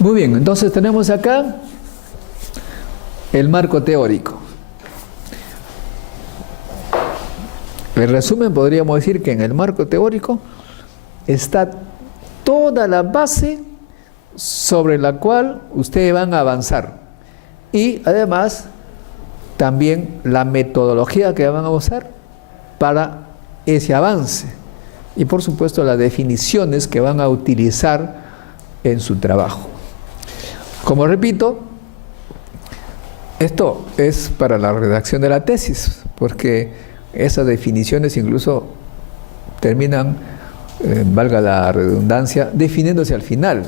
Muy bien, entonces tenemos acá el marco teórico. En resumen, podríamos decir que en el marco teórico está toda la base sobre la cual ustedes van a avanzar. Y además, también la metodología que van a usar para ese avance. Y por supuesto, las definiciones que van a utilizar en su trabajo. Como repito, esto es para la redacción de la tesis, porque esas definiciones incluso terminan, valga la redundancia, definiéndose al final.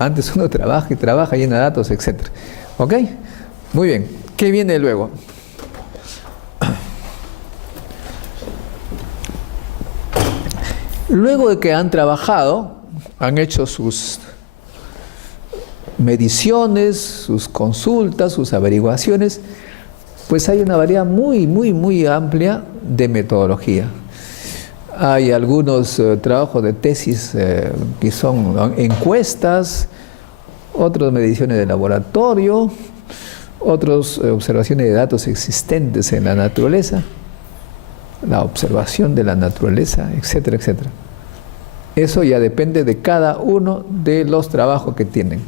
Antes uno trabaja y trabaja, llena datos, etc. ¿Ok? Muy bien. ¿Qué viene luego? Luego de que han trabajado, han hecho sus mediciones, sus consultas, sus averiguaciones, pues hay una variedad muy amplia de metodología. Hay algunos trabajos de tesis que son encuestas, otros mediciones de laboratorio, otros observaciones de datos existentes en la naturaleza, la observación de la naturaleza, etcétera, etcétera. Eso ya depende de cada uno de los trabajos que tienen.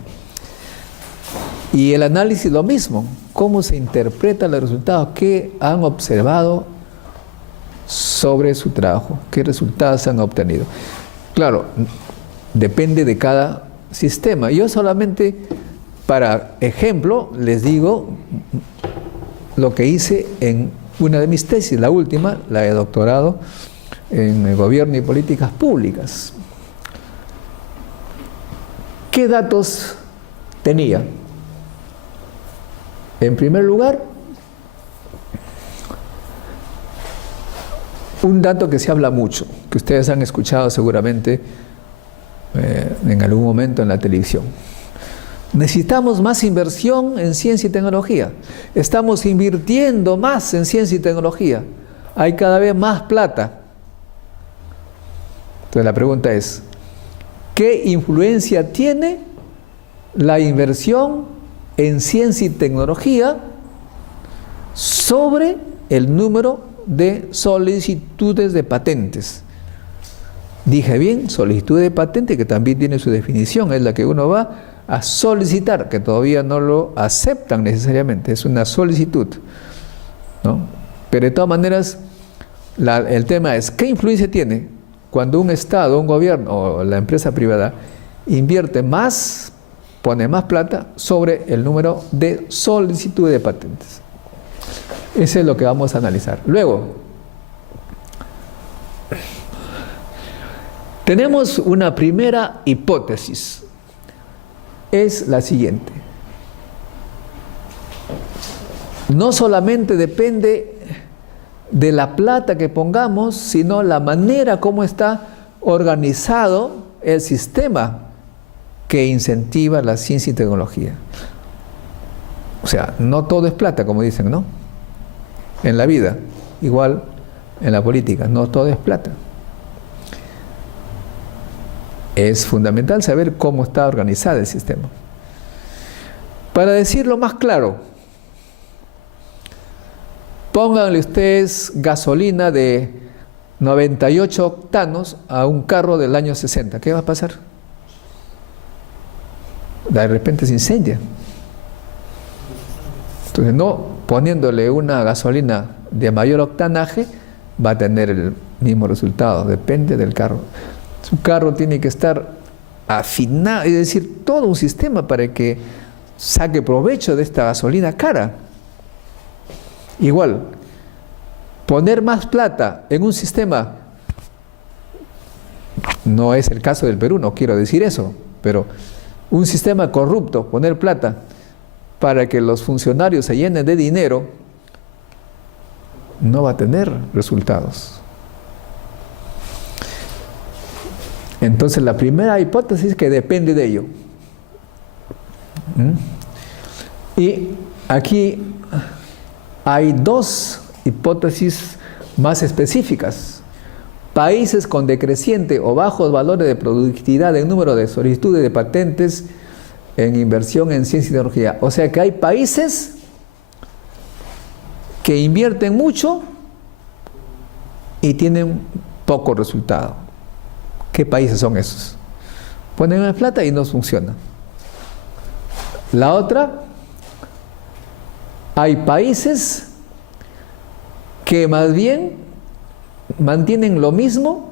Y el análisis lo mismo, cómo se interpretan los resultados, qué han observado sobre su trabajo, qué resultados han obtenido. Claro, depende de cada sistema. Yo solamente, para ejemplo, les digo lo que hice en una de mis tesis, la última, la de doctorado en el gobierno y políticas públicas. ¿Qué datos tenía? En primer lugar, un dato que se habla mucho, que ustedes han escuchado seguramente en algún momento en la televisión. Necesitamos más inversión en ciencia y tecnología. Estamos invirtiendo más en ciencia y tecnología. Hay cada vez más plata. Entonces la pregunta es, ¿qué influencia tiene la inversión en ciencia y tecnología sobre el número de solicitudes de patentes? Dije bien, solicitud de patente, que también tiene su definición, es la que uno va a solicitar, que todavía no lo aceptan necesariamente, es una solicitud, ¿no? Pero de todas maneras, el tema es, ¿qué influencia tiene cuando un Estado, un gobierno o la empresa privada invierte más, pone más plata sobre el número de solicitudes de patentes? Eso es lo que vamos a analizar. Luego, tenemos una primera hipótesis. Es la siguiente. No solamente depende de la plata que pongamos, sino la manera como está organizado el sistema que incentiva la ciencia y tecnología. O sea, no todo es plata, como dicen, ¿no? En la vida, igual en la política, no todo es plata. Es fundamental saber cómo está organizado el sistema. Para decirlo más claro, pónganle ustedes gasolina de 98 octanos a un carro del año 60. ¿Qué va a pasar? De repente se incendia. Entonces, no poniéndole una gasolina de mayor octanaje va a tener el mismo resultado, depende del carro. Su carro tiene que estar afinado, es decir, todo un sistema para que saque provecho de esta gasolina cara. Igual, poner más plata en un sistema, no es el caso del Perú, no quiero decir eso, pero un sistema corrupto, poner plata para que los funcionarios se llenen de dinero, no va a tener resultados. Entonces la primera hipótesis es que depende de ello. Y aquí hay dos hipótesis más específicas. Países con decreciente o bajos valores de productividad en número de solicitudes de patentes en inversión en ciencia y tecnología. O sea que hay países que invierten mucho y tienen poco resultado. ¿Qué países son esos? Ponen la plata y no funciona. La otra, hay países que más bien mantienen lo mismo,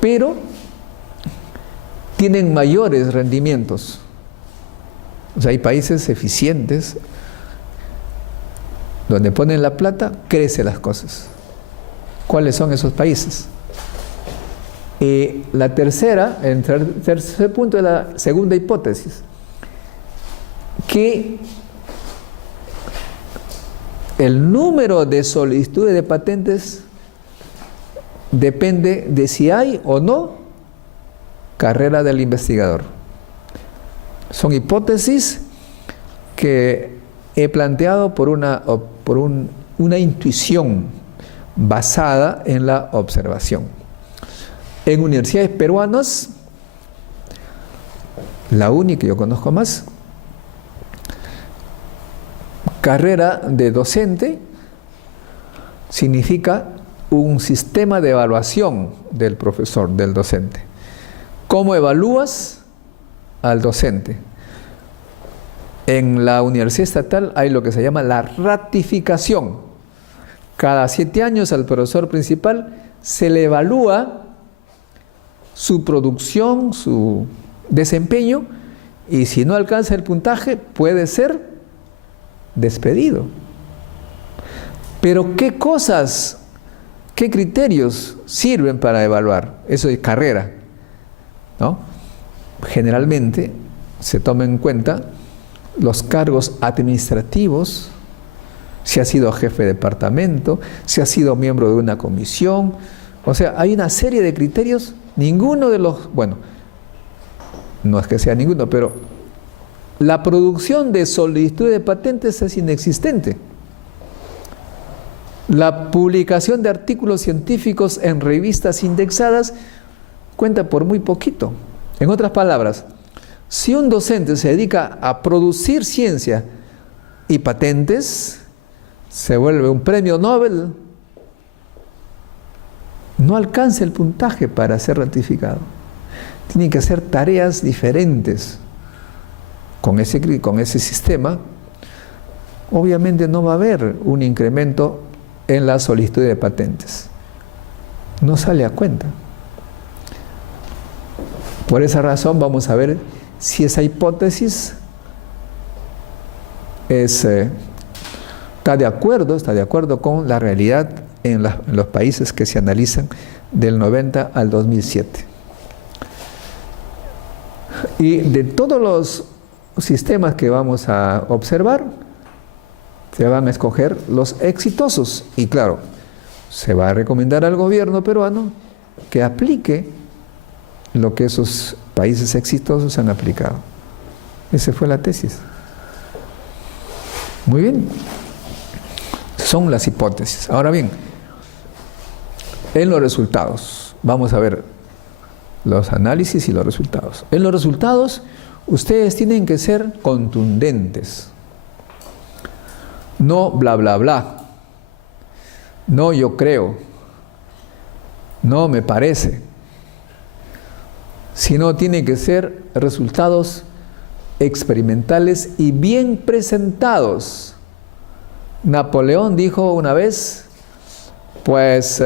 pero tienen mayores rendimientos. O sea, hay países eficientes donde ponen la plata, crecen las cosas. ¿Cuáles son esos países? La tercera, el tercer punto de la segunda hipótesis, que el número de solicitudes de patentes depende de si hay o no carrera del investigador. Son hipótesis que he planteado por una intuición basada en la observación. En universidades peruanas, la única que yo conozco más, carrera de docente significa un sistema de evaluación del profesor, del docente. ¿Cómo evalúas al docente? En la universidad estatal hay lo que se llama la ratificación. Cada 7 años al profesor principal se le evalúa su producción, su desempeño, y si no alcanza el puntaje puede ser despedido. Pero ¿qué cosas, qué criterios sirven para evaluar? Eso es carrera, ¿no? Generalmente se toma en cuenta los cargos administrativos, si ha sido jefe de departamento, si ha sido miembro de una comisión. O sea, hay una serie de criterios, ninguno de los, bueno, no es que sea ninguno, pero la producción de solicitud de patentes es inexistente. La publicación de artículos científicos en revistas indexadas cuenta por muy poquito. En otras palabras, si un docente se dedica a producir ciencia y patentes, se vuelve un premio Nobel, no alcanza el puntaje para ser ratificado. Tienen que hacer tareas diferentes. Con ese sistema, obviamente no va a haber un incremento en la solicitud de patentes. No sale a cuenta. Por esa razón vamos a ver si esa hipótesis está de acuerdo con la realidad en los países que se analizan del 90 al 2007. Y de todos los sistemas que vamos a observar, se van a escoger los exitosos. Y claro, se va a recomendar al gobierno peruano que aplique lo que esos países exitosos han aplicado. Esa fue la tesis. Muy bien. Son las hipótesis. Ahora bien, en los resultados, vamos a ver los análisis y los resultados. En los resultados, ustedes tienen que ser contundentes. No bla, bla, bla. No yo creo. No me parece. Sino tienen que ser resultados experimentales y bien presentados. Napoleón dijo una vez, pues,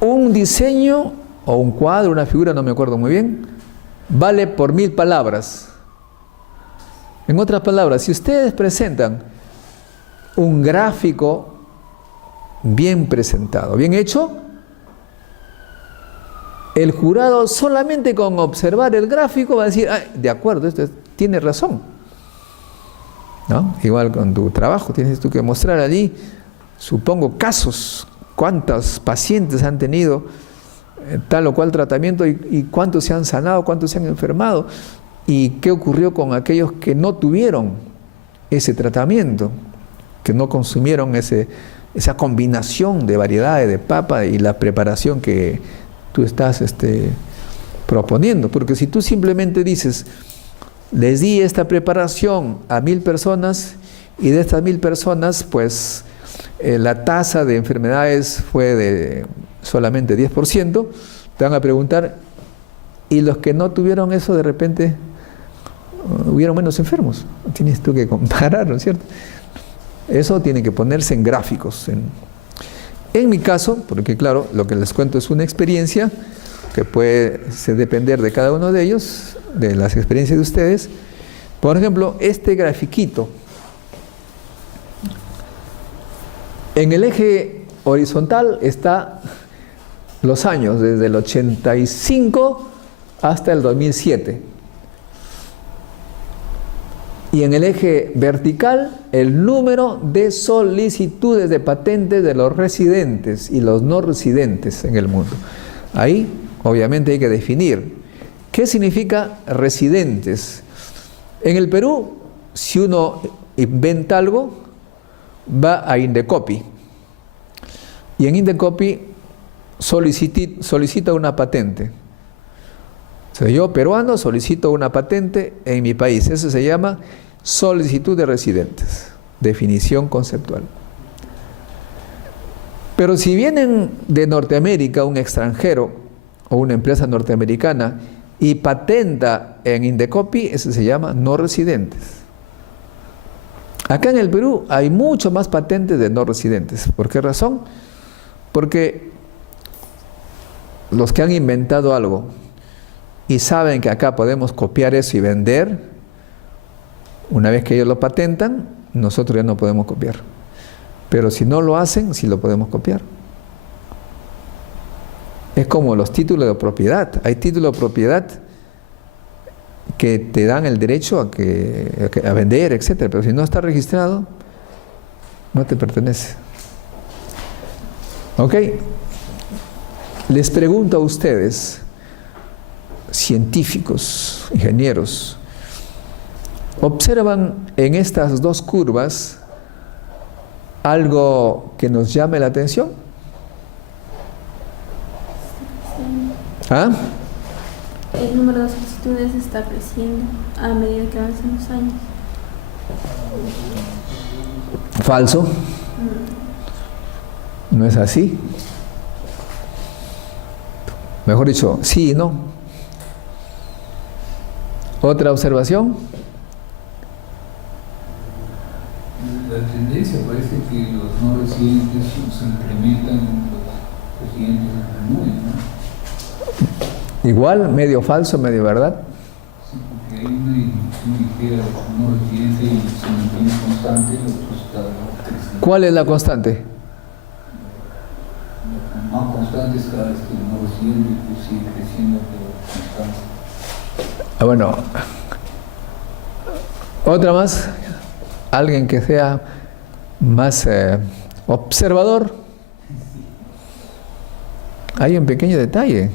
un diseño o un cuadro, una figura, no me acuerdo muy bien, vale por 1000 palabras. En otras palabras, si ustedes presentan un gráfico bien presentado, bien hecho, el jurado solamente con observar el gráfico va a decir, ah, de acuerdo, esto tiene razón, ¿no? Igual con tu trabajo tienes tú que mostrar allí, supongo, casos, cuántos pacientes han tenido tal o cual tratamiento y cuántos se han sanado, cuántos se han enfermado y qué ocurrió con aquellos que no tuvieron ese tratamiento, que no consumieron esa combinación de variedades de papa y la preparación que tú estás proponiendo, porque si tú simplemente dices, les di esta preparación a 1000 personas y de estas 1000 personas, pues la tasa de enfermedades fue de solamente 10%, te van a preguntar, ¿y los que no tuvieron eso de repente hubieron menos enfermos? Tienes tú que comparar, ¿no es cierto? Eso tiene que ponerse en gráficos. En mi caso, porque claro, lo que les cuento es una experiencia que puede depender de cada uno de ellos, de las experiencias de ustedes. Por ejemplo, este grafiquito, en el eje horizontal está los años, desde el 85 hasta el 2007. Y en el eje vertical, el número de solicitudes de patentes de los residentes y los no residentes en el mundo. Ahí, obviamente, hay que definir qué significa residentes. En el Perú, si uno inventa algo, va a Indecopi. Y en Indecopi solicita una patente. O sea, yo, peruano, solicito una patente en mi país. Eso se llama solicitud de residentes. Definición conceptual. Pero si vienen de Norteamérica un extranjero o una empresa norteamericana y patenta en Indecopi, eso se llama no residentes. Acá en el Perú hay mucho más patentes de no residentes. ¿Por qué razón? Porque los que han inventado algo y saben que acá podemos copiar eso y vender, una vez que ellos lo patentan, nosotros ya no podemos copiar. Pero si no lo hacen, sí lo podemos copiar. Es como los títulos de propiedad. Hay títulos de propiedad que te dan el derecho a vender, etc. Pero si no está registrado, no te pertenece. ¿Ok? Les pregunto a ustedes, científicos, ingenieros, ¿observan en estas dos curvas algo que nos llame la atención? ¿Ah? El número de solicitudes está creciendo a medida que avanzan los años. Falso. No es así. Mejor dicho, sí y no. ¿Otra observación? La tendencia parece que los no residentes se incrementan, los residentes disminuyen, ¿no? Igual, medio falso, medio verdad. Sí, porque hay una disminución ligera de los no residentes y se mantiene constante, el otro está creciendo. ¿Cuál es la constante? Lo más constante es cada vez que el no residente pues, sigue creciendo, pero constante. Bueno, otra más, alguien que sea más observador. Hay un pequeño detalle.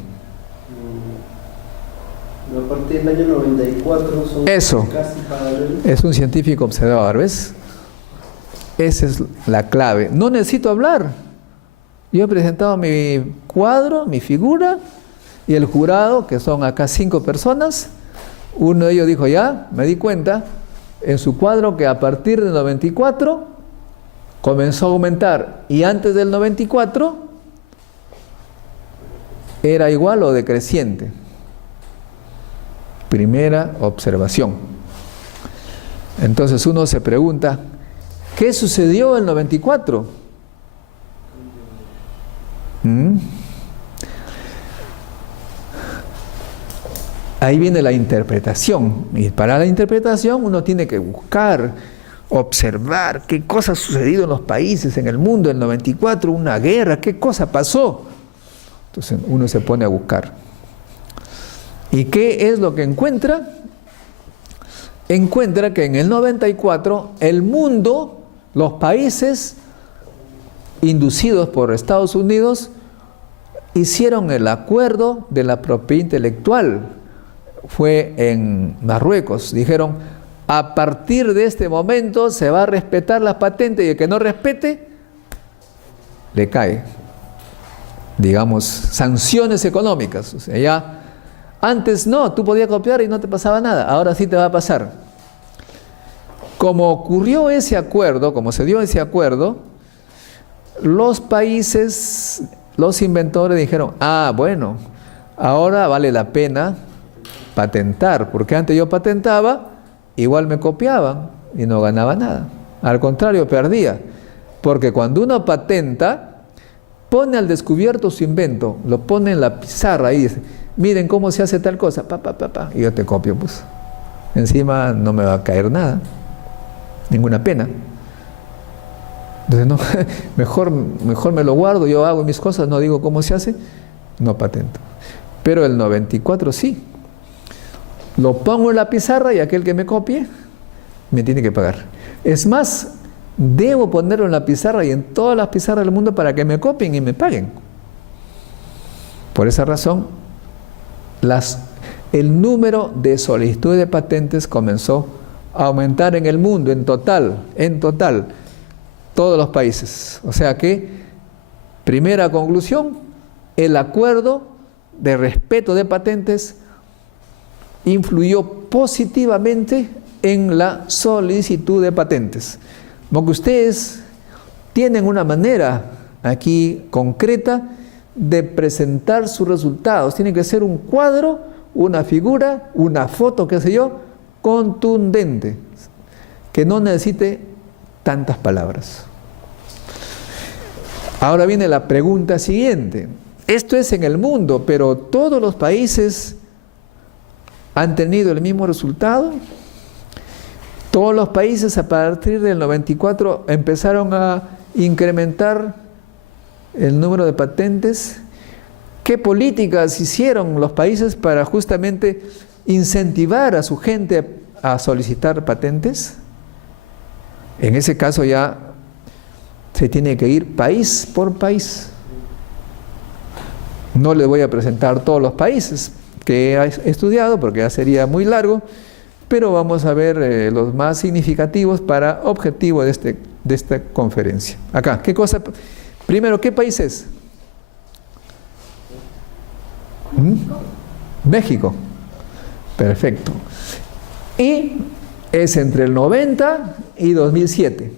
A partir del año 94 son Eso, casi paralelos. es un científico observador, ¿ves? Esa es la clave. No necesito hablar. Yo he presentado mi cuadro, mi figura, y el jurado, que son acá 5 personas, uno de ellos dijo, ya, me di cuenta, en su cuadro que a partir del 94 comenzó a aumentar, y antes del 94 era igual o decreciente. Primera observación. Entonces uno se pregunta, ¿qué sucedió en el 94? Ahí viene la interpretación. Y para la interpretación uno tiene que buscar, observar qué cosa ha sucedido en los países, en el mundo, en el 94, una guerra, qué cosa pasó. Entonces uno se pone a buscar. ¿Y qué es lo que encuentra? Encuentra que en el 94 el mundo, los países inducidos por Estados Unidos, hicieron el acuerdo de la propiedad intelectual. Fue en Marruecos. Dijeron, a partir de este momento se va a respetar las patentes y el que no respete, le cae, digamos, sanciones económicas. O sea, ya Antes no, tú podías copiar y no te pasaba nada, ahora sí te va a pasar. Como ocurrió ese acuerdo, como se dio ese acuerdo, los países, los inventores dijeron, ah, bueno, ahora vale la pena patentar, porque antes yo patentaba, igual me copiaban y no ganaba nada. Al contrario, perdía, porque cuando uno patenta, pone al descubierto su invento, lo pone en la pizarra y dice, miren cómo se hace tal cosa, y yo te copio, pues. Encima no me va a caer nada, ninguna pena. Entonces, no, mejor me lo guardo, yo hago mis cosas, no digo cómo se hace, no patento. Pero el 94 sí. Lo pongo en la pizarra y aquel que me copie me tiene que pagar. Es más, debo ponerlo en la pizarra y en todas las pizarras del mundo para que me copien y me paguen. Por esa razón, el número de solicitudes de patentes comenzó a aumentar en el mundo, en total, todos los países. O sea que, primera conclusión, el acuerdo de respeto de patentes influyó positivamente en la solicitud de patentes. Como que ustedes tienen una manera aquí concreta de presentar sus resultados. Tiene que ser un cuadro, una figura, una foto, qué sé yo, contundente, que no necesite tantas palabras. Ahora viene la pregunta siguiente. Esto es en el mundo, pero ¿todos los países han tenido el mismo resultado? Todos los países a partir del 94 empezaron a incrementar el número de patentes. ¿Qué políticas hicieron los países para justamente incentivar a su gente a solicitar patentes? En ese caso ya se tiene que ir país por país. No les voy a presentar todos los países que he estudiado porque ya sería muy largo, pero vamos a ver los más significativos para objetivo de esta conferencia. Acá, ¿qué cosa? Primero, ¿qué país es? México. Perfecto. Y es entre el 90 y 2007.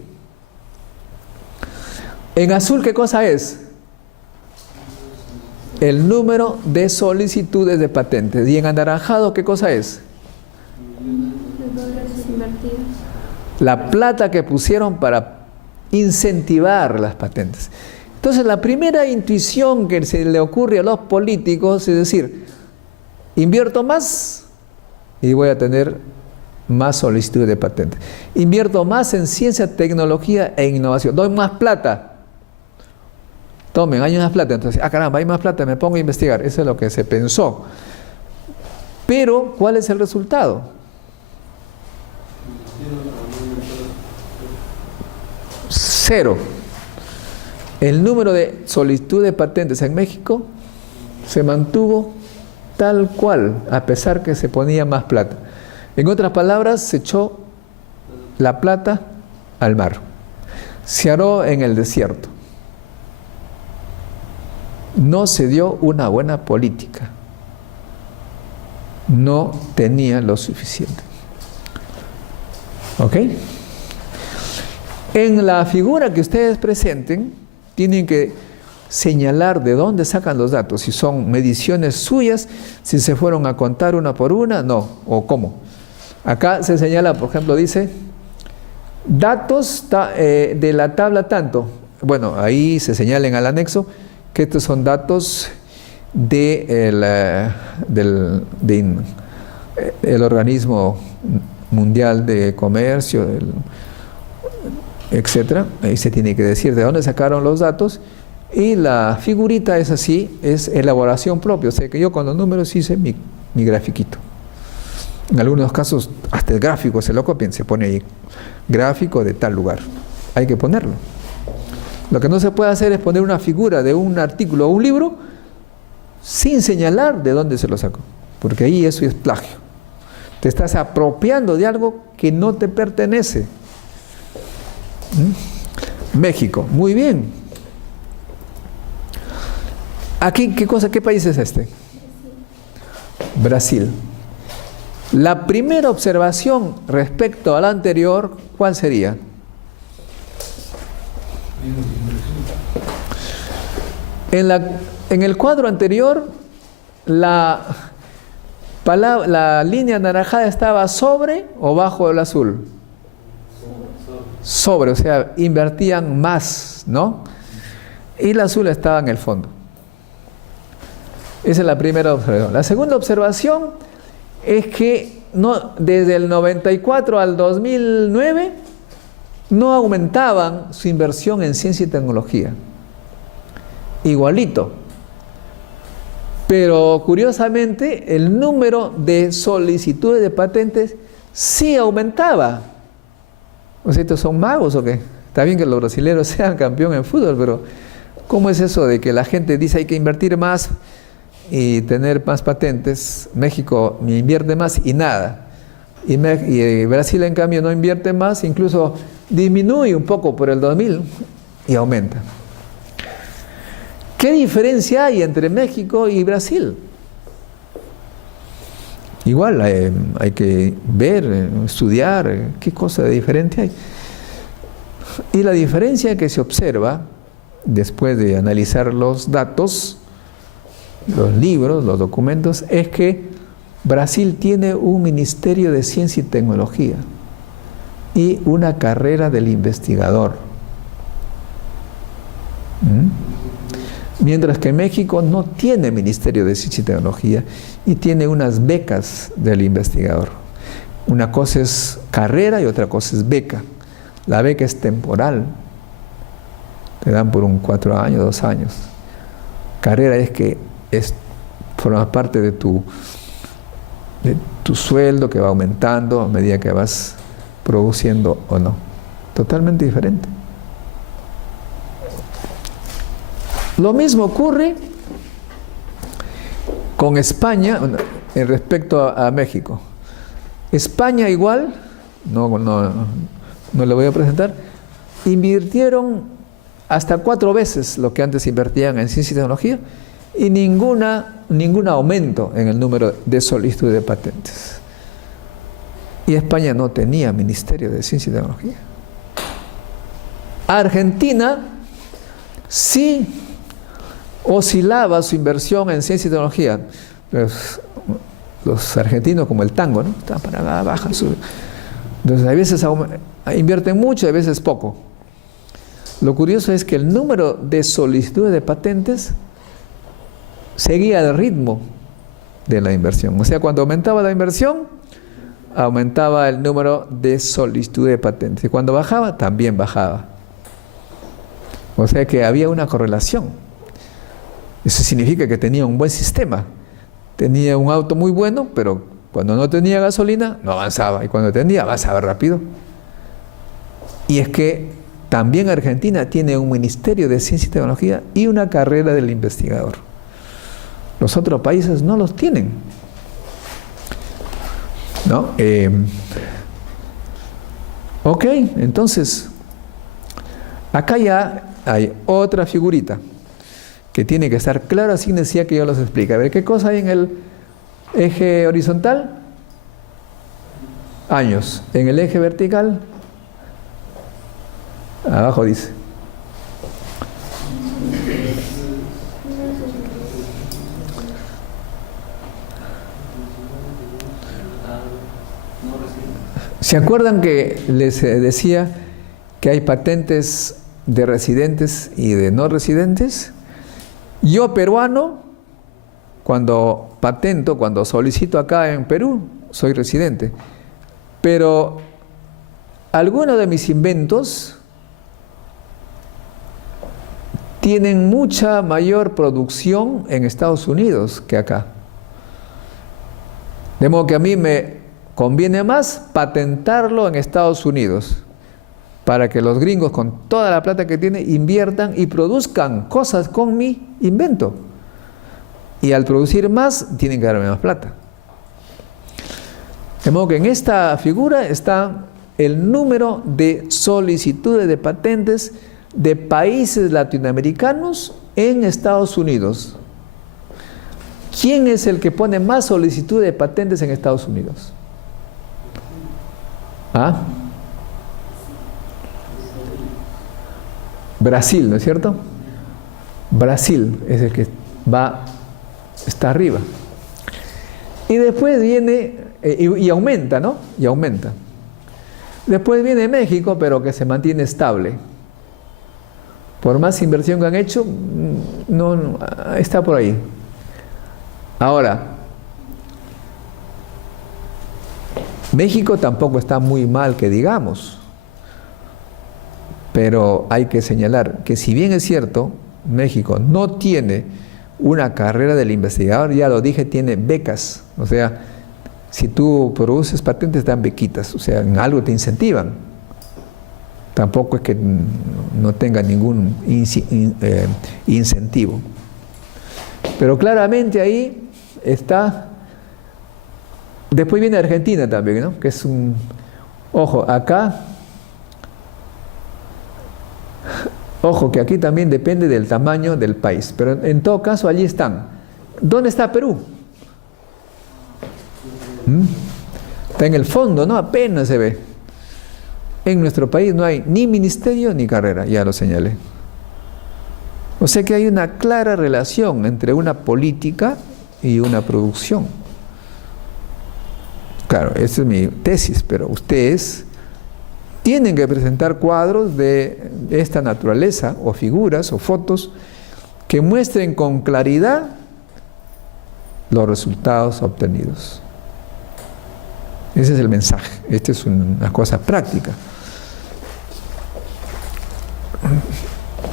En azul, ¿qué cosa es? El número de solicitudes de patentes. Y en anaranjado, ¿qué cosa es? Los dólares invertidos. La plata que pusieron para incentivar las patentes. Entonces, la primera intuición que se le ocurre a los políticos es decir, invierto más y voy a tener más solicitudes de patentes. Invierto más en ciencia, tecnología e innovación. Doy más plata. Tomen, hay más plata. Entonces, caramba, hay más plata, me pongo a investigar. Eso es lo que se pensó. Pero, ¿cuál es el resultado? Cero. El número de solicitudes de patentes en México se mantuvo tal cual, a pesar que se ponía más plata. En otras palabras, se echó la plata al mar. Se aró en el desierto. No se dio una buena política. No tenía lo suficiente. ¿Ok? En la figura que ustedes presenten, tienen que señalar de dónde sacan los datos, si son mediciones suyas, si se fueron a contar una por una, no, o cómo. Acá se señala, por ejemplo, dice, datos de la tabla tanto. Bueno, ahí se señala en el anexo que estos son datos del Organismo Mundial de Comercio, etcétera. Ahí se tiene que decir de dónde sacaron los datos. Y la figurita es así, es elaboración propia. O sea que yo con los números hice mi grafiquito. En algunos casos hasta el gráfico se lo copian, se pone ahí, gráfico de tal lugar. Hay que ponerlo. Lo que no se puede hacer es poner una figura de un artículo o un libro sin señalar de dónde se lo sacó. Porque ahí eso es plagio. Te estás apropiando de algo que no te pertenece. México, muy bien. Aquí, ¿qué país es este? Brasil. La primera observación respecto a la anterior, ¿cuál sería? En el cuadro anterior, la línea anaranjada estaba sobre o bajo el azul. Sobre, o sea, invertían más, ¿no? Y el azul estaba en el fondo. Esa es la primera observación. La segunda observación es que desde el 94 al 2009 no aumentaban su inversión en ciencia y tecnología. Igualito. Pero curiosamente el número de solicitudes de patentes sí aumentaba. O sea, ¿estos son magos o qué? Está bien que los brasileños sean campeón en fútbol, pero ¿cómo es eso de que la gente dice hay que invertir más y tener más patentes? México invierte más y nada. Y Brasil, en cambio, no invierte más, incluso disminuye un poco por el 2000 y aumenta. ¿Qué diferencia hay entre México y Brasil? Igual hay que ver, estudiar qué cosa de diferente hay. Y la diferencia que se observa después de analizar los datos, los libros, los documentos, es que Brasil tiene un Ministerio de Ciencia y Tecnología y una carrera del investigador. Mientras que México no tiene Ministerio de Ciencia y Tecnología y tiene unas becas del investigador. Una cosa es carrera y otra cosa es beca. La beca es temporal. Te dan por 4 años, 2 años. Carrera es que forma parte de tu sueldo que va aumentando a medida que vas produciendo o no. Totalmente diferente. Lo mismo ocurre con España en respecto a México. España igual, no le voy a presentar, invirtieron hasta 4 veces lo que antes invertían en ciencia y tecnología y ningún aumento en el número de solicitudes de patentes. Y España no tenía Ministerio de Ciencia y Tecnología. Argentina sí oscilaba su inversión en ciencia y tecnología. Los argentinos, como el tango, ¿no? Están para acá, bajan, suben. Entonces, a veces invierten mucho, a veces poco. Lo curioso es que el número de solicitudes de patentes seguía el ritmo de la inversión. O sea, cuando aumentaba la inversión, aumentaba el número de solicitudes de patentes. Y cuando bajaba, también bajaba. O sea que había una correlación. Eso significa que tenía un buen sistema. Tenía un auto muy bueno, pero cuando no tenía gasolina, no avanzaba. Y cuando tenía, avanzaba rápido. Y es que también Argentina tiene un Ministerio de Ciencia y Tecnología y una carrera del investigador. Los otros países no los tienen. ¿No? Ok, entonces, acá ya hay otra figurita que tiene que estar clara, sin necesidad que yo los explique. A ver, ¿qué cosa hay en el eje horizontal? Años. En el eje vertical, abajo dice. ¿Se acuerdan que les decía que hay patentes de residentes y de no residentes? Yo, peruano, cuando solicito acá en Perú, soy residente. Pero algunos de mis inventos tienen mucha mayor producción en Estados Unidos que acá. De modo que a mí me conviene más patentarlo en Estados Unidos, para que los gringos, con toda la plata que tienen, inviertan y produzcan cosas con mi invento. Y al producir más, tienen que darme más plata. De modo que en esta figura está el número de solicitudes de patentes de países latinoamericanos en Estados Unidos. ¿Quién es el que pone más solicitud de patentes en Estados Unidos? ¿Ah? Brasil, ¿no es cierto? Brasil es el que está arriba. Y después viene, y aumenta, ¿no? Y aumenta. Después viene México, pero que se mantiene estable. Por más inversión que han hecho, no, está por ahí. Ahora, México tampoco está muy mal, que digamos. Pero hay que señalar que si bien es cierto, México no tiene una carrera del investigador, ya lo dije, tiene becas. O sea, si tú produces patentes, dan bequitas, o sea, en algo te incentivan. Tampoco es que no tenga ningún incentivo. Pero claramente ahí está. Después viene Argentina también, ¿no? Que es un... Ojo, acá... Ojo, que aquí también depende del tamaño del país. Pero en todo caso, allí están. ¿Dónde está Perú? Está en el fondo, ¿no? Apenas se ve. En nuestro país no hay ni ministerio ni carrera, ya lo señalé. O sea que hay una clara relación entre una política y una producción. Claro, esa es mi tesis, pero ustedes tienen que presentar cuadros de esta naturaleza, o figuras, o fotos, que muestren con claridad los resultados obtenidos. Ese es el mensaje. Esta es una cosa práctica,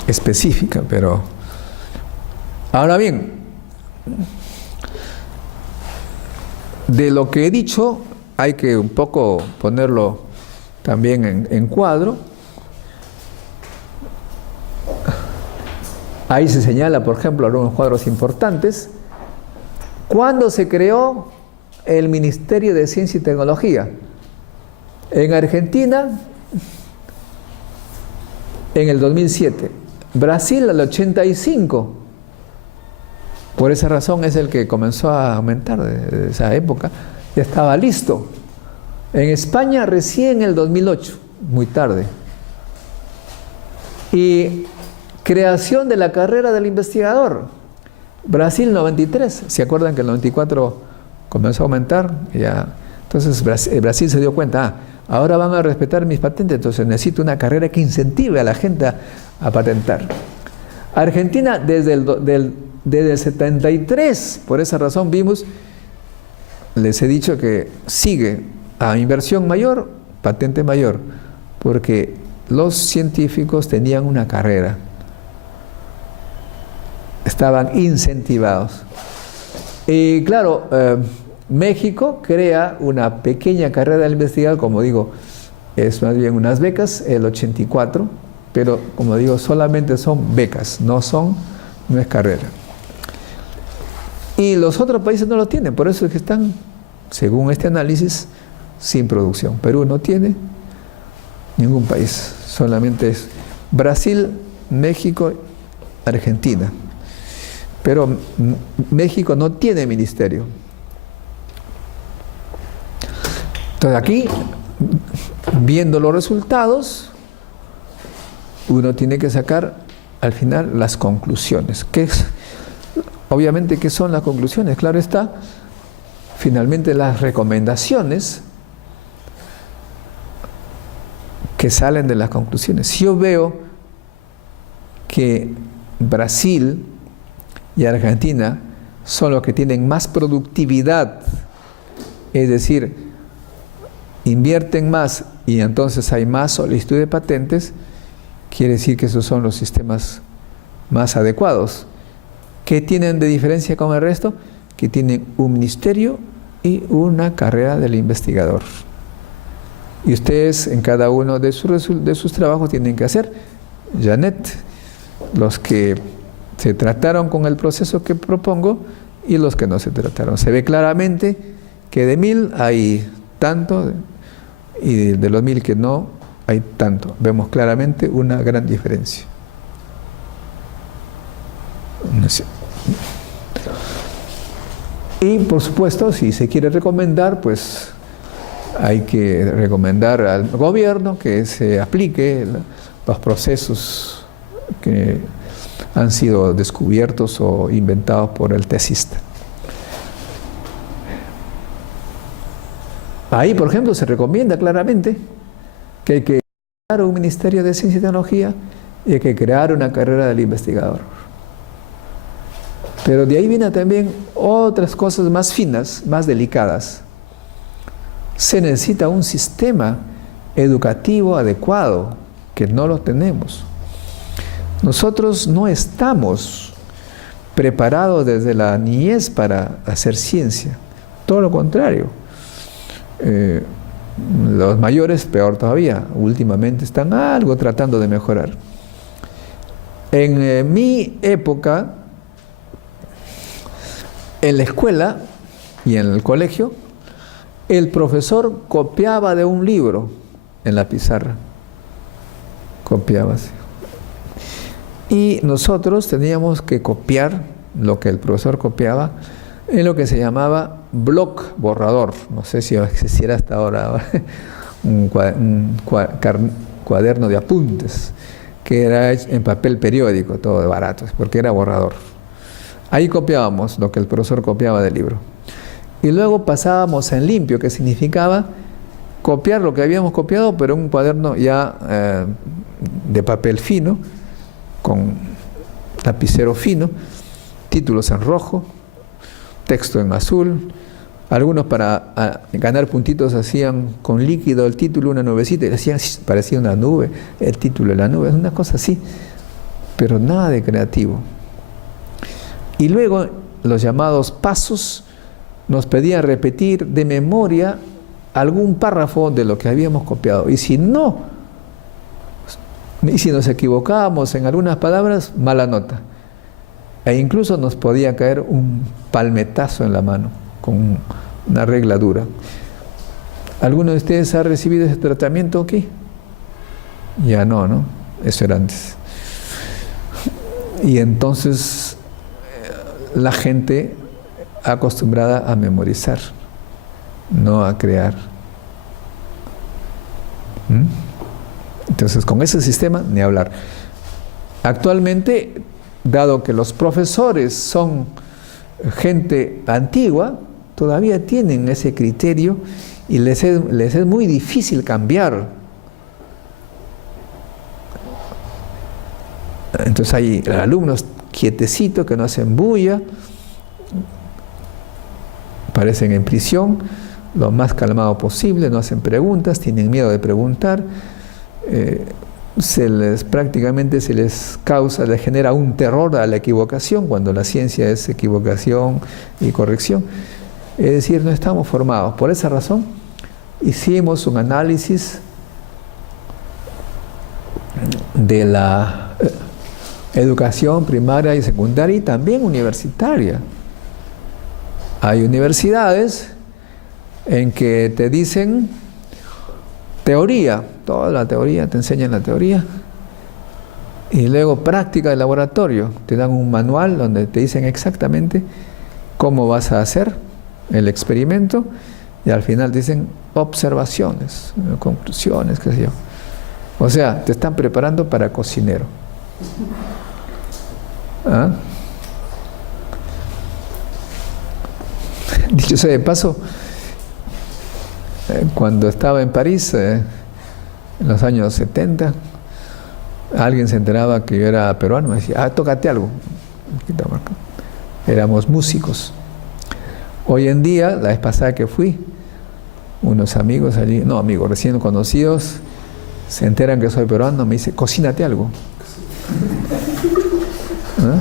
específica, pero... Ahora bien, de lo que he dicho, hay que un poco ponerlo también en cuadro. Ahí se señala, por ejemplo, algunos cuadros importantes. ¿Cuándo se creó el Ministerio de Ciencia y Tecnología? En Argentina, en el 2007. Brasil, al 85. Por esa razón es el que comenzó a aumentar de esa época. Ya estaba listo. En España recién en el 2008, muy tarde. Y creación de la carrera del investigador. Brasil 93. ¿Se acuerdan que el 94 comenzó a aumentar? Ya. Entonces Brasil se dio cuenta, ahora van a respetar mis patentes, entonces necesito una carrera que incentive a la gente a patentar. Argentina desde el 73, por esa razón vimos, les he dicho que sigue a inversión mayor, patente mayor, porque los científicos tenían una carrera, estaban incentivados. Y claro, México crea una pequeña carrera del investigador, como digo, es más bien unas becas, el 84, pero como digo, solamente son becas, no es carrera. Y los otros países no lo tienen, por eso es que están, según este análisis, sin producción. Perú no tiene, ningún país, solamente es Brasil, México, Argentina. Pero México no tiene ministerio. Entonces aquí, viendo los resultados, uno tiene que sacar al final las conclusiones. Obviamente, ¿qué son las conclusiones? Claro está, finalmente las recomendaciones que salen de las conclusiones. Si yo veo que Brasil y Argentina son los que tienen más productividad, es decir, invierten más y entonces hay más solicitud de patentes, quiere decir que esos son los sistemas más adecuados. ¿Qué tienen de diferencia con el resto? Que tienen un ministerio y una carrera del investigador. Y ustedes en cada uno de sus trabajos tienen que hacer, Janet, los que se trataron con el proceso que propongo y los que no se trataron. Se ve claramente que de 1000 hay tanto y de los 1000 que no hay tanto. Vemos claramente una gran diferencia. No sé. Y por supuesto, si se quiere recomendar, pues hay que recomendar al gobierno que se aplique los procesos que han sido descubiertos o inventados por el tesista. Ahí, por ejemplo, se recomienda claramente que hay que crear un Ministerio de Ciencia y Tecnología y hay que crear una carrera del investigador. Pero de ahí vienen también otras cosas más finas, más delicadas. Se necesita un sistema educativo adecuado, que no lo tenemos. Nosotros no estamos preparados desde la niñez para hacer ciencia. Todo lo contrario. Los mayores, peor todavía, últimamente están algo tratando de mejorar. En mi época, en la escuela y en el colegio, el profesor copiaba de un libro en la pizarra. Copiaba así. Y nosotros teníamos que copiar lo que el profesor copiaba en lo que se llamaba bloc borrador. No sé si existiera hasta ahora un cuaderno de apuntes, que era en papel periódico, todo de barato, porque era borrador. Ahí copiábamos lo que el profesor copiaba del libro. Y luego pasábamos en limpio, que significaba copiar lo que habíamos copiado, pero en un cuaderno ya de papel fino, con lapicero fino, títulos en rojo, texto en azul. Algunos para ganar puntitos hacían con líquido el título, una nubecita, y hacían, parecía una nube, el título de la nube, es una cosa así, pero nada de creativo. Y luego los llamados pasos nos pedían repetir de memoria algún párrafo de lo que habíamos copiado. Y si nos equivocábamos en algunas palabras, mala nota. E incluso nos podía caer un palmetazo en la mano, con una regla dura. ¿Alguno de ustedes ha recibido ese tratamiento aquí? Ya no, ¿no? Eso era antes. Y entonces la gente acostumbrada a memorizar, no a crear. Entonces, con ese sistema, ni hablar. Actualmente, dado que los profesores son gente antigua, todavía tienen ese criterio y les es muy difícil cambiar. Entonces hay alumnos quietecitos que no hacen bulla, parecen en prisión, lo más calmado posible, no hacen preguntas, tienen miedo de preguntar, prácticamente se les genera un terror a la equivocación, cuando la ciencia es equivocación y corrección. Es decir, no estamos formados. Por esa razón, hicimos un análisis de la educación primaria y secundaria y también universitaria. Hay universidades en que te dicen teoría, toda la teoría, te enseñan la teoría, y luego práctica de laboratorio, te dan un manual donde te dicen exactamente cómo vas a hacer el experimento, y al final te dicen observaciones, conclusiones, qué sé yo. O sea, te están preparando para cocinero. ¿Ah? Dicho sea de paso, cuando estaba en París, en los años 70, alguien se enteraba que yo era peruano, me decía, tócate algo. Éramos músicos. Hoy en día, la vez pasada que fui, unos amigos allí, no amigos, recién conocidos, se enteran que soy peruano, me dice, cocínate algo. ¿Ah?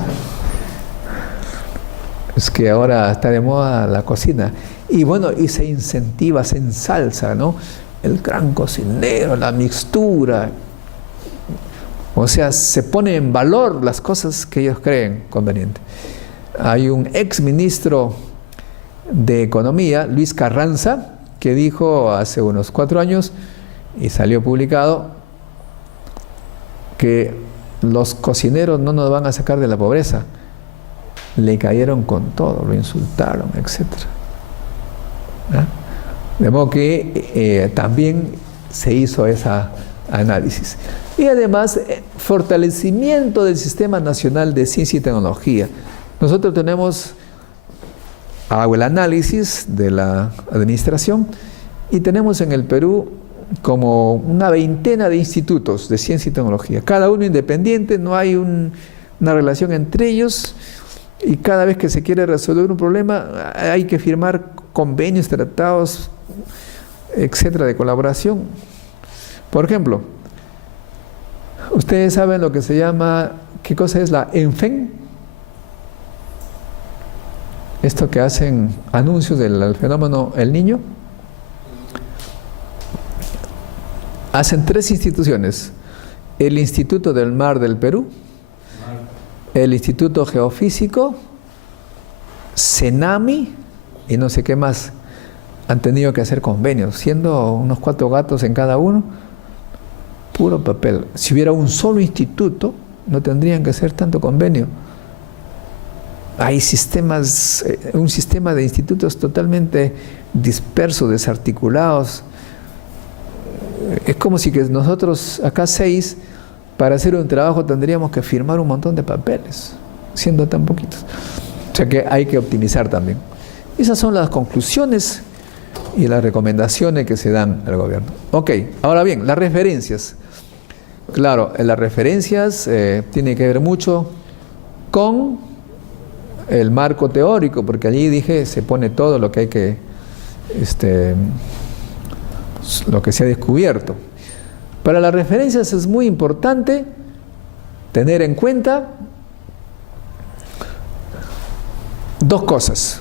Es que ahora está de moda la cocina. Y bueno, y se incentiva, se ensalza, ¿no? El gran cocinero, la mixtura. O sea, se pone en valor las cosas que ellos creen convenientes. Hay un ex ministro de Economía, Luis Carranza, que dijo hace unos 4 años, y salió publicado, que los cocineros no nos van a sacar de la pobreza, le cayeron con todo, lo insultaron, etc. ¿Ah? De modo que también se hizo ese análisis. Y además, fortalecimiento del Sistema Nacional de Ciencia y Tecnología. Nosotros tenemos, hago el análisis de la administración, y tenemos en el Perú como una veintena de institutos de ciencia y tecnología, cada uno independiente, no hay una relación entre ellos, y cada vez que se quiere resolver un problema hay que firmar convenios, tratados, etcétera, de colaboración. Por ejemplo, ustedes saben lo que se llama, ¿qué cosa es la ENFEN? Esto que hacen anuncios del fenómeno El Niño. Hacen 3 instituciones: el Instituto del Mar del Perú, el Instituto Geofísico, CENAMI y no sé qué más. Han tenido que hacer convenios, siendo unos 4 gatos en cada uno, puro papel. Si hubiera un solo instituto, no tendrían que hacer tanto convenio. Hay sistemas, un sistema de institutos totalmente dispersos, desarticulados. Es como si que nosotros, acá 6, para hacer un trabajo tendríamos que firmar un montón de papeles, siendo tan poquitos. O sea que hay que optimizar también. Esas son las conclusiones y las recomendaciones que se dan al gobierno. Ok, ahora bien, las referencias. Claro, las referencias tienen que ver mucho con el marco teórico, porque allí dije, se pone todo lo que hay que, lo que se ha descubierto. Para las referencias es muy importante tener en cuenta 2 cosas.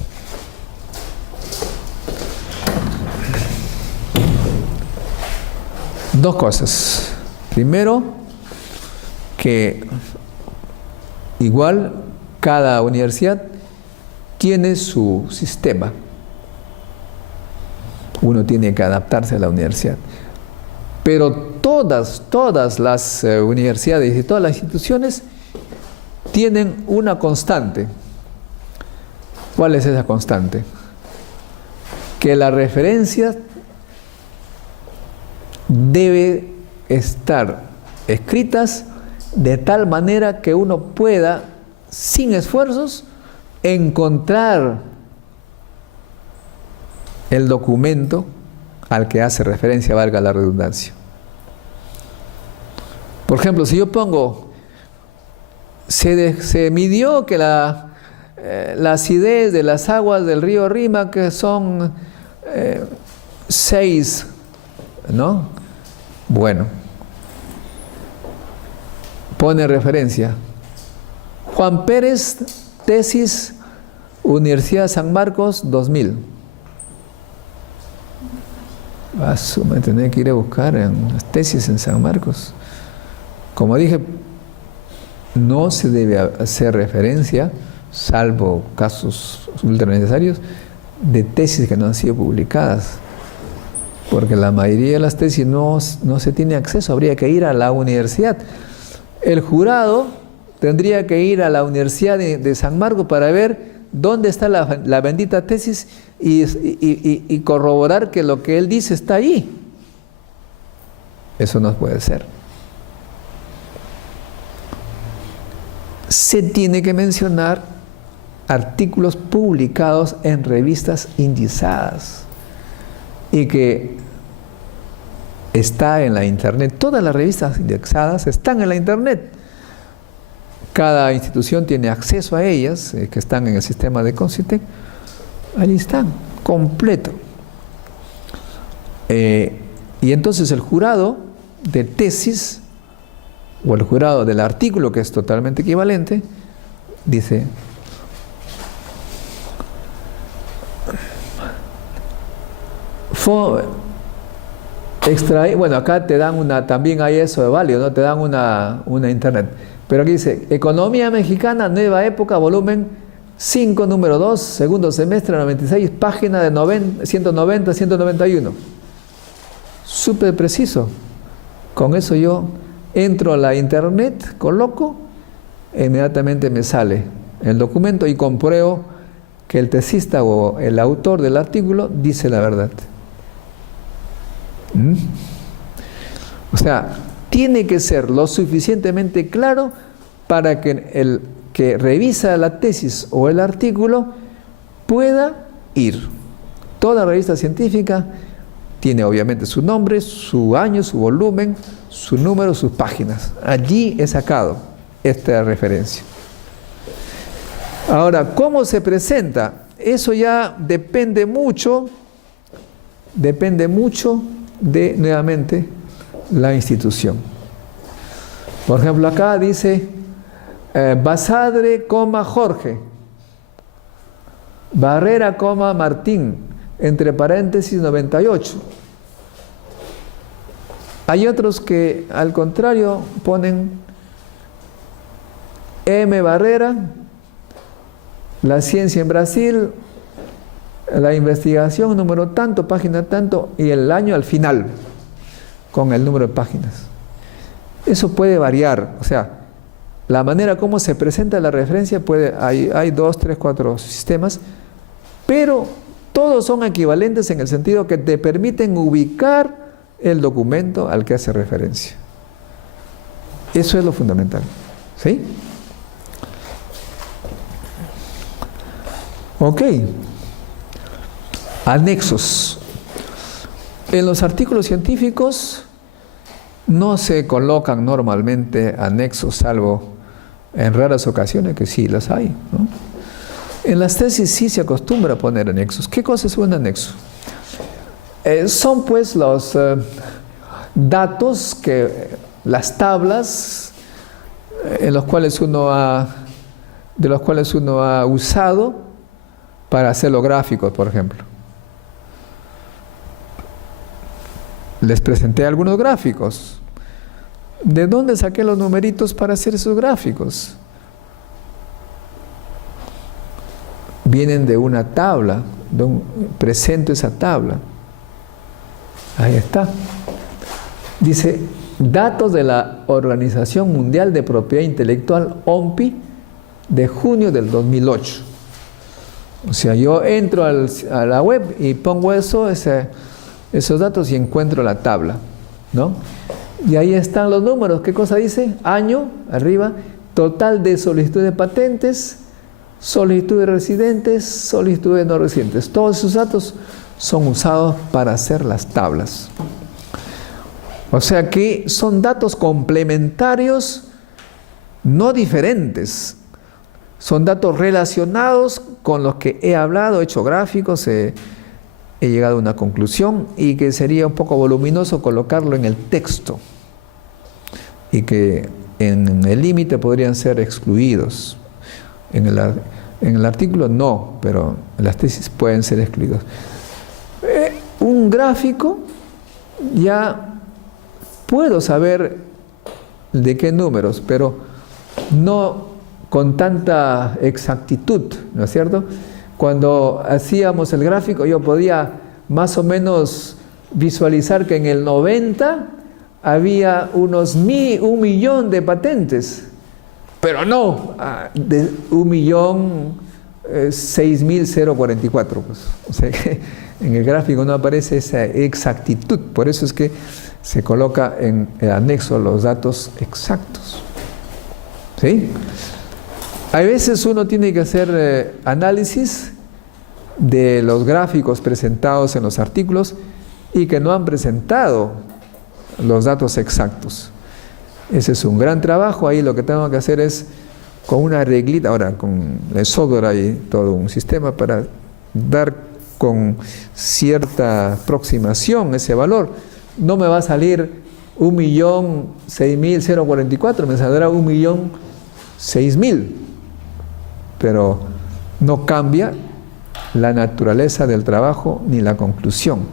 Primero, que igual cada universidad tiene su sistema. Uno tiene que adaptarse a la universidad. Pero todas las universidades y todas las instituciones tienen una constante. ¿Cuál es esa constante? Que la referencia debe estar escritas de tal manera que uno pueda, sin esfuerzos, encontrar el documento al que hace referencia, valga la redundancia. Por ejemplo, si yo pongo, se midió que la acidez de las aguas del río Rímac, que son 6, ¿no? Bueno, pone referencia. Juan Pérez, tesis, Universidad San Marcos, 2000. Me tendré que ir a buscar en las tesis en San Marcos. Como dije, no se debe hacer referencia, salvo casos ultra necesarios, de tesis que no han sido publicadas, porque la mayoría de las tesis no se tiene acceso, habría que ir a la universidad. El jurado tendría que ir a la Universidad de San Marcos para ver dónde está la bendita tesis y corroborar que lo que él dice está ahí. Eso no puede ser. Se tiene que mencionar artículos publicados en revistas indizadas y que está en la internet. Todas las revistas indexadas están en la internet. Cada institución tiene acceso a ellas, que están en el sistema de Concitec. Allí están, completo. Y entonces el jurado de tesis o el jurado del artículo, que es totalmente equivalente, dice: bueno, acá te dan también hay eso de válido, ¿no? Te dan una internet. Pero aquí dice: Economía Mexicana, Nueva Época, volumen 5, número 2, segundo semestre, 96, página de 190, 191. Súper preciso. Con eso yo entro a la internet, coloco, e inmediatamente me sale el documento y compruebo que el tesista o el autor del artículo dice la verdad. O sea, tiene que ser lo suficientemente claro para que el que revisa la tesis o el artículo pueda ir. Toda revista científica tiene obviamente su nombre, su año, su volumen, su número, sus páginas. Allí he sacado esta referencia. Ahora, ¿cómo se presenta? Eso ya depende mucho de, nuevamente, la institución. Por ejemplo, acá dice Basadre, Jorge, Barrera, Martín, entre paréntesis 98. Hay otros que al contrario ponen M. Barrera, la ciencia en Brasil, la investigación número tanto, página tanto, y el año al final, con el número de páginas. Eso puede variar, o sea, la manera como se presenta la referencia hay 2, 3, 4 sistemas, pero todos son equivalentes en el sentido que te permiten ubicar el documento al que hace referencia. Eso es lo fundamental, ¿sí? Ok. Anexos. En los artículos científicos no se colocan normalmente anexos, salvo en raras ocasiones que sí las hay, ¿no? En las tesis sí se acostumbra a poner anexos. ¿Qué cosa es un anexo? Son pues los datos, las tablas de los cuales uno ha usado para hacer los gráficos, por ejemplo. Les presenté algunos gráficos. ¿De dónde saqué los numeritos para hacer esos gráficos? Vienen de una tabla, presento esa tabla. Ahí está. Dice, datos de la Organización Mundial de Propiedad Intelectual, OMPI, de junio del 2008. O sea, yo entro a la web y pongo esos datos y encuentro la tabla, ¿no? Y ahí están los números. ¿Qué cosa dice? Año, arriba, total de solicitudes de patentes, solicitudes residentes, solicitudes no residentes. Todos esos datos son usados para hacer las tablas. O sea que son datos complementarios, no diferentes. Son datos relacionados con los que he hablado, he hecho gráficos, he llegado a una conclusión, y que sería un poco voluminoso colocarlo en el texto y que en el límite podrían ser excluidos. En el artículo no, pero en las tesis pueden ser excluidos. Un gráfico, ya puedo saber de qué números, pero no con tanta exactitud, ¿no es cierto? Cuando hacíamos el gráfico yo podía más o menos visualizar que en el 90 había un millón de patentes, pero no de 1.006.044. Pues. O sea que en el gráfico no aparece esa exactitud, por eso es que se coloca en el anexo los datos exactos. ¿Sí? Hay veces uno tiene que hacer análisis de los gráficos presentados en los artículos y que no han presentado los datos exactos. Ese es un gran trabajo. Ahí lo que tengo que hacer es con una reglita, ahora con el software hay todo un sistema para dar con cierta aproximación ese valor. No me va a salir 1.006.044, me saldrá 1.006.000, pero no cambia la naturaleza del trabajo ni la conclusión.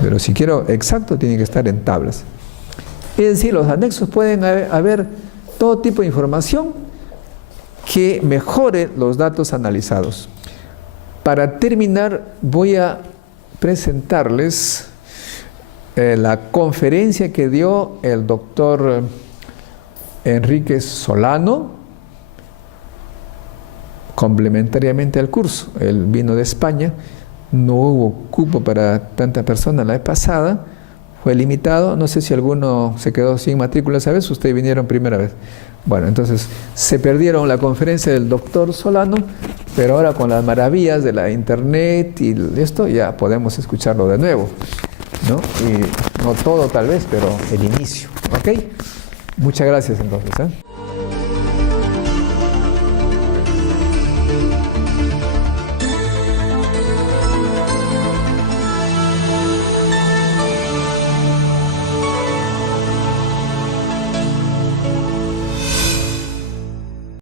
Pero si quiero exacto, tiene que estar en tablas. Es decir, los anexos pueden haber todo tipo de información que mejore los datos analizados. Para terminar, voy a presentarles la conferencia que dio el doctor Enrique Solano complementariamente al curso. Él vino de España, no hubo cupo para tanta persona la vez pasada, fue limitado, no sé si alguno se quedó sin matrícula esa vez, ustedes vinieron primera vez. Bueno, entonces se perdieron la conferencia del doctor Solano, pero ahora con las maravillas de la internet y esto ya podemos escucharlo de nuevo, ¿no? Y no todo tal vez, pero el inicio, ¿ok? Muchas gracias entonces, ¿eh?